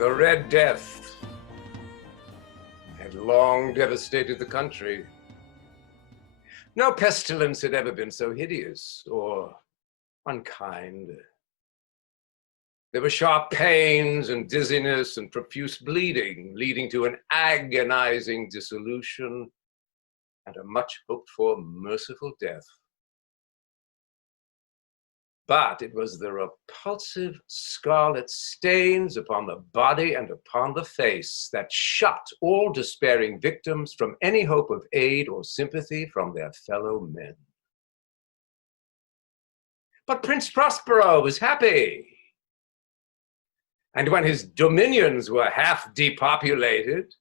The Red Death had long devastated the country. No pestilence had ever been so hideous or unkind. There were sharp pains and dizziness and profuse bleeding, leading to an agonizing dissolution and a much hoped for merciful death. But it was the repulsive scarlet stains upon the body and upon the face that shut all despairing victims from any hope of aid or sympathy from their fellow men. But Prince Prospero was happy. And when his dominions were half depopulated,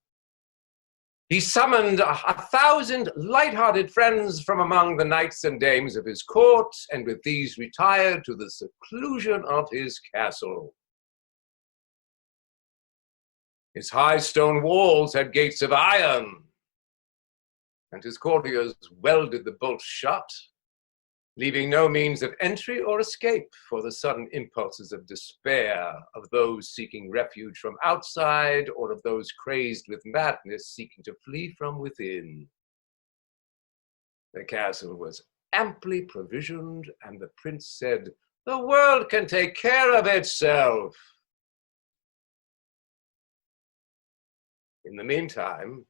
he summoned 1,000 light-hearted friends from among the knights and dames of his court, and with these retired to the seclusion of his castle. His high stone walls had gates of iron, and his courtiers welded the bolts shut, leaving no means of entry or escape for the sudden impulses of despair of those seeking refuge from outside or of those crazed with madness seeking to flee from within. The castle was amply provisioned, and the prince said, "The world can take care of itself." In the meantime,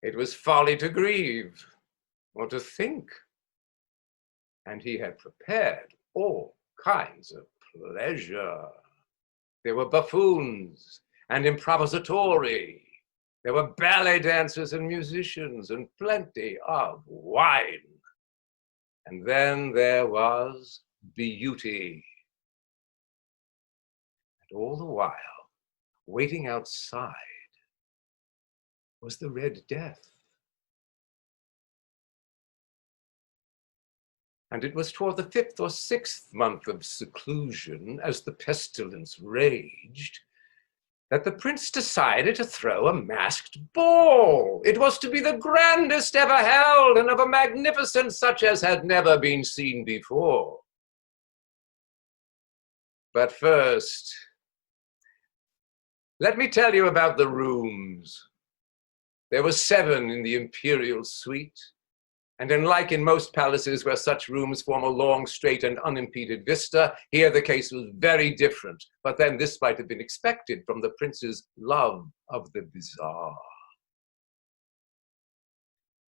it was folly to grieve or to think. And he had prepared all kinds of pleasure. There were buffoons and improvisatori. There were ballet dancers and musicians and plenty of wine. And then there was beauty. And all the while, waiting outside, was the Red Death. And it was toward the 5th or 6th month of seclusion, as the pestilence raged, that the prince decided to throw a masked ball. It was to be the grandest ever held, and of a magnificence such as had never been seen before. But first, let me tell you about the rooms. There were 7 in the imperial suite. And unlike in most palaces where such rooms form a long, straight, and unimpeded vista, here the case was very different. But then this might have been expected from the prince's love of the bizarre.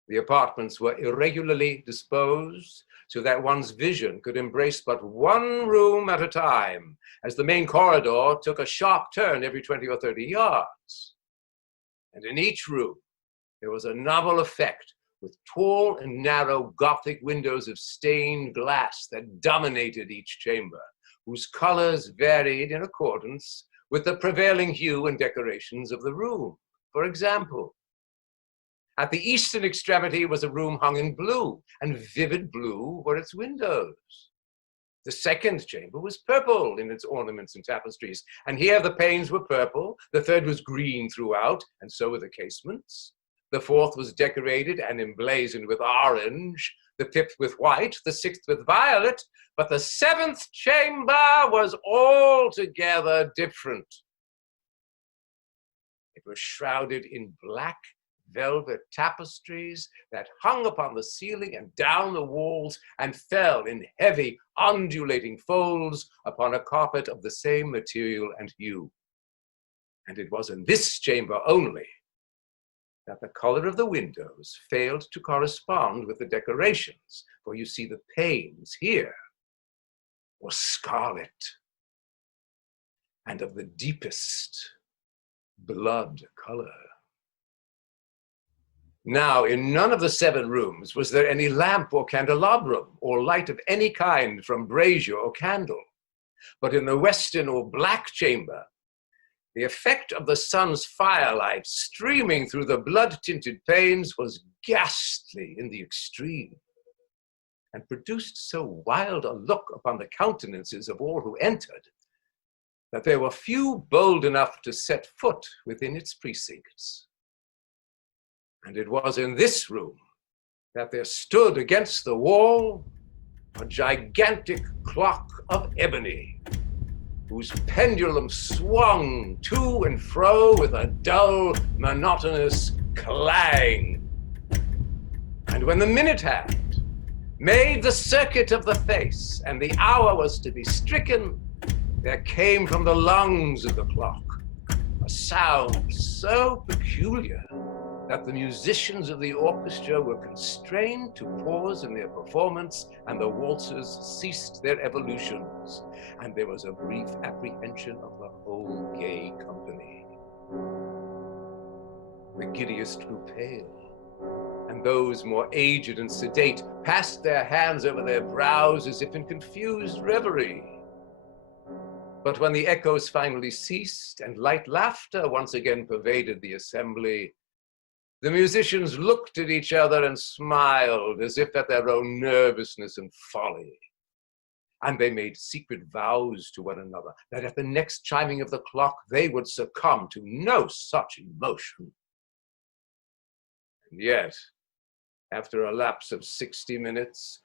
The apartments were irregularly disposed, so that one's vision could embrace but one room at a time, as the main corridor took a sharp turn every 20 or 30 yards. And in each room, there was a novel effect, with tall and narrow Gothic windows of stained glass that dominated each chamber, whose colors varied in accordance with the prevailing hue and decorations of the room. For example, at the eastern extremity was a room hung in blue, and vivid blue were its windows. The second chamber was purple in its ornaments and tapestries, and here the panes were purple, the third was green throughout, and so were the casements. The fourth was decorated and emblazoned with orange, the 5th with white, the 6th with violet, but the 7th chamber was altogether different. It was shrouded in black velvet tapestries that hung upon the ceiling and down the walls and fell in heavy, undulating folds upon a carpet of the same material and hue. And it was in this chamber only that the color of the windows failed to correspond with the decorations, for you see the panes here were scarlet and of the deepest blood color. Now, in none of the 7 rooms was there any lamp or candelabrum or light of any kind from brazier or candle, but in the western or black chamber, the effect of the sun's firelight streaming through the blood-tinted panes was ghastly in the extreme, and produced so wild a look upon the countenances of all who entered, that there were few bold enough to set foot within its precincts. And it was in this room that there stood against the wall a gigantic clock of ebony, whose pendulum swung to and fro with a dull, monotonous clang. And when the minute hand made the circuit of the face and the hour was to be stricken, there came from the lungs of the clock a sound so peculiar that the musicians of the orchestra were constrained to pause in their performance, and the waltzers ceased their evolutions, and there was a brief apprehension of the whole gay company. The giddiest grew pale, and those more aged and sedate passed their hands over their brows as if in confused reverie. But when the echoes finally ceased and light laughter once again pervaded the assembly, the musicians looked at each other and smiled as if at their own nervousness and folly. And they made secret vows to one another that at the next chiming of the clock, they would succumb to no such emotion. And yet, after a lapse of 60 minutes,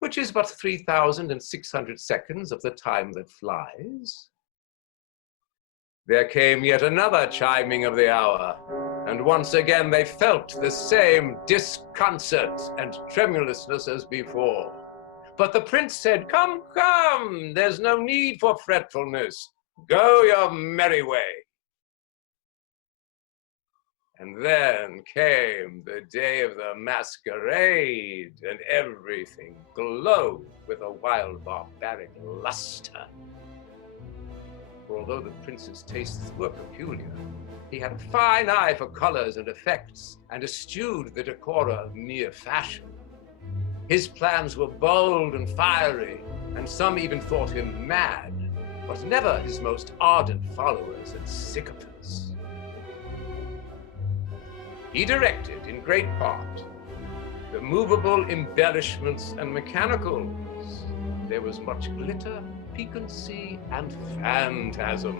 which is but 3,600 seconds of the time that flies, there came yet another chiming of the hour, and once again they felt the same disconcert and tremulousness as before. But the prince said, "Come, come, there's no need for fretfulness. Go your merry way." And then came the day of the masquerade, and everything glowed with a wild barbaric luster. For although the prince's tastes were peculiar, he had a fine eye for colors and effects, and eschewed the decora of mere fashion. His plans were bold and fiery, and some even thought him mad, but never his most ardent followers and sycophants. He directed, in great part, the movable embellishments and mechanicals. There was much glitter, piquancy, and phantasm.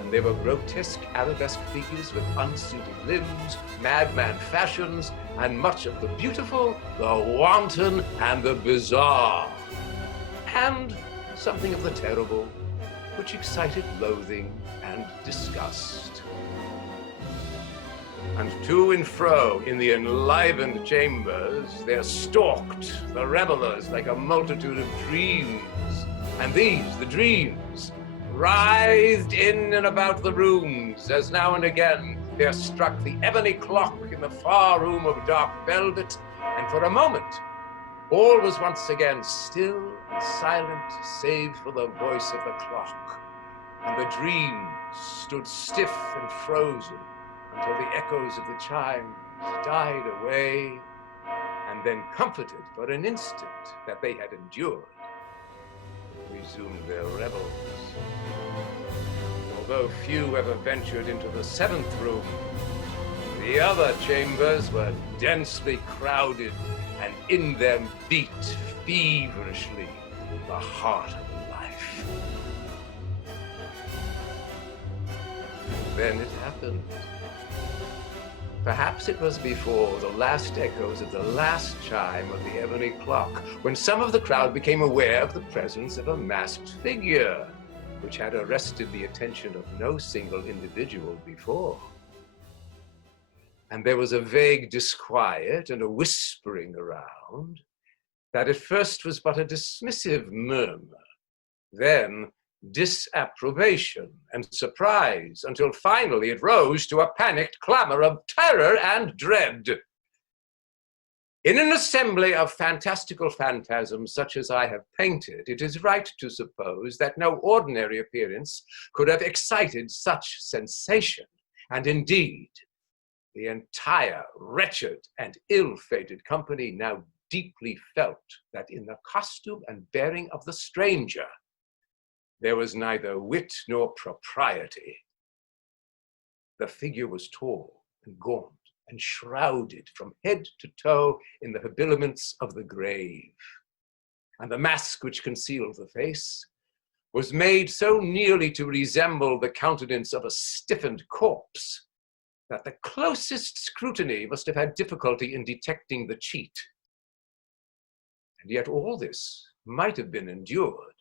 And there were grotesque arabesque figures with unsuited limbs, madman fashions, and much of the beautiful, the wanton, and the bizarre. And something of the terrible, which excited loathing and disgust. And to and fro in the enlivened chambers, there stalked the revelers like a multitude of dreams. And these, the dreams, writhed in and about the rooms, as now and again there struck the ebony clock in the far room of dark velvet, and for a moment, all was once again still and silent, save for the voice of the clock. And the dreams stood stiff and frozen until the echoes of the chimes died away, and then, comforted for an instant that they had endured, resumed their revels. Although few ever ventured into the seventh room, the other chambers were densely crowded, and in them beat feverishly the heart of life. Then it happened. Perhaps it was before the last echoes of the last chime of the ebony clock, when some of the crowd became aware of the presence of a masked figure, which had arrested the attention of no single individual before. And there was a vague disquiet and a whispering around that at first was but a dismissive murmur, then disapprobation and surprise, until finally it rose to a panicked clamor of terror and dread. In an assembly of fantastical phantasms such as I have painted, it is right to suppose that no ordinary appearance could have excited such sensation, and indeed, the entire wretched and ill-fated company now deeply felt that in the costume and bearing of the stranger, there was neither wit nor propriety. The figure was tall and gaunt and shrouded from head to toe in the habiliments of the grave. And the mask which concealed the face was made so nearly to resemble the countenance of a stiffened corpse that the closest scrutiny must have had difficulty in detecting the cheat. And yet all this might have been endured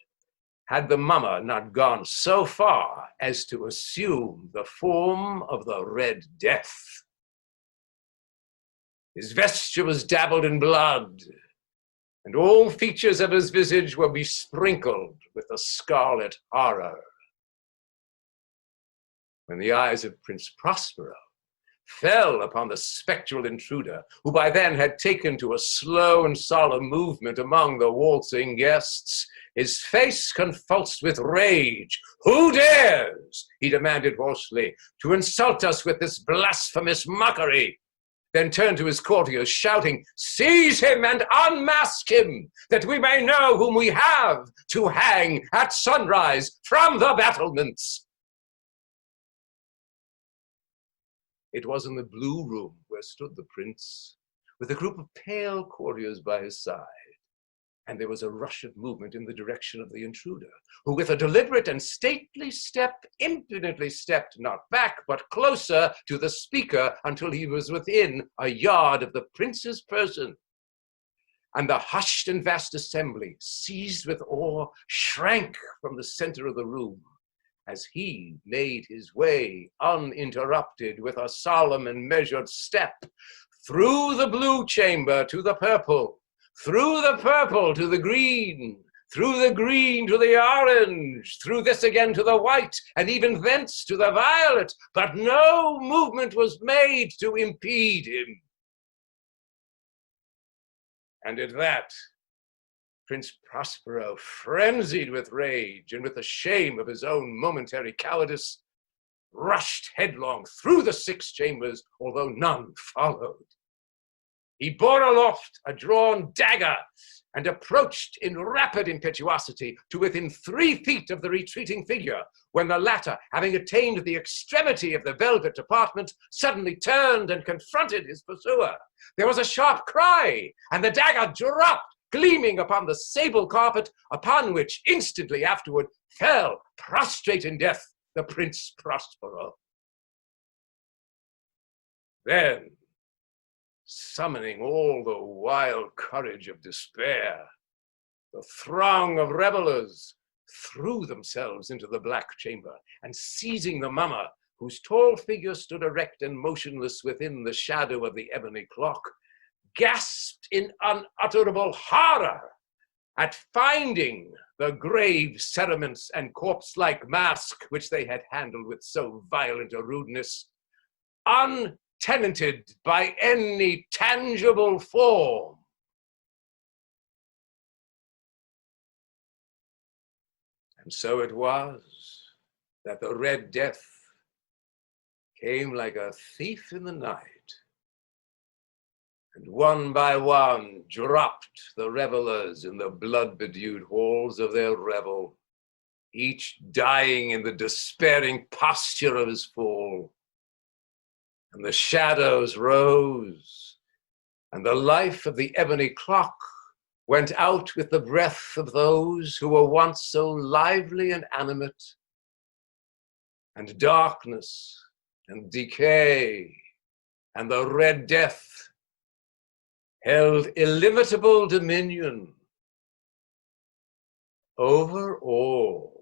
had the mummer not gone so far as to assume the form of the Red Death. His vesture was dabbled in blood, and all features of his visage were besprinkled with the scarlet horror. When the eyes of Prince Prospero fell upon the spectral intruder, who by then had taken to a slow and solemn movement among the waltzing guests, his face convulsed with rage. "Who dares," he demanded hoarsely, "to insult us with this blasphemous mockery?" Then turned to his courtiers, shouting, "Seize him and unmask him, that we may know whom we have to hang at sunrise from the battlements." It was in the blue room where stood the prince, with a group of pale courtiers by his side. And there was a rush of movement in the direction of the intruder, who with a deliberate and stately step impudently stepped not back, but closer to the speaker until he was within a yard of the prince's person. And the hushed and vast assembly, seized with awe, shrank from the center of the room, as he made his way uninterrupted with a solemn and measured step through the blue chamber to the purple, through the purple to the green, through the green to the orange, through this again to the white, and even thence to the violet, but no movement was made to impede him. And at that, Prince Prospero, frenzied with rage and with the shame of his own momentary cowardice, rushed headlong through the 6 chambers, although none followed. He bore aloft a drawn dagger and approached in rapid impetuosity to within 3 feet of the retreating figure, when the latter, having attained the extremity of the velvet apartment, suddenly turned and confronted his pursuer. There was a sharp cry, and the dagger dropped, gleaming upon the sable carpet, upon which instantly afterward fell, prostrate in death, the Prince Prospero. Then, summoning all the wild courage of despair, the throng of revelers threw themselves into the black chamber, and seizing the mummer, whose tall figure stood erect and motionless within the shadow of the ebony clock, gasped in unutterable horror at finding the grave cerements and corpse-like mask which they had handled with so violent a rudeness, untenanted by any tangible form. And so it was that the Red Death came like a thief in the night, and one by one dropped the revelers in the blood-bedewed halls of their revel, each dying in the despairing posture of his fall. And the shadows rose, and the life of the ebony clock went out with the breath of those who were once so lively and animate, and darkness and decay and the Red Death held illimitable dominion over all.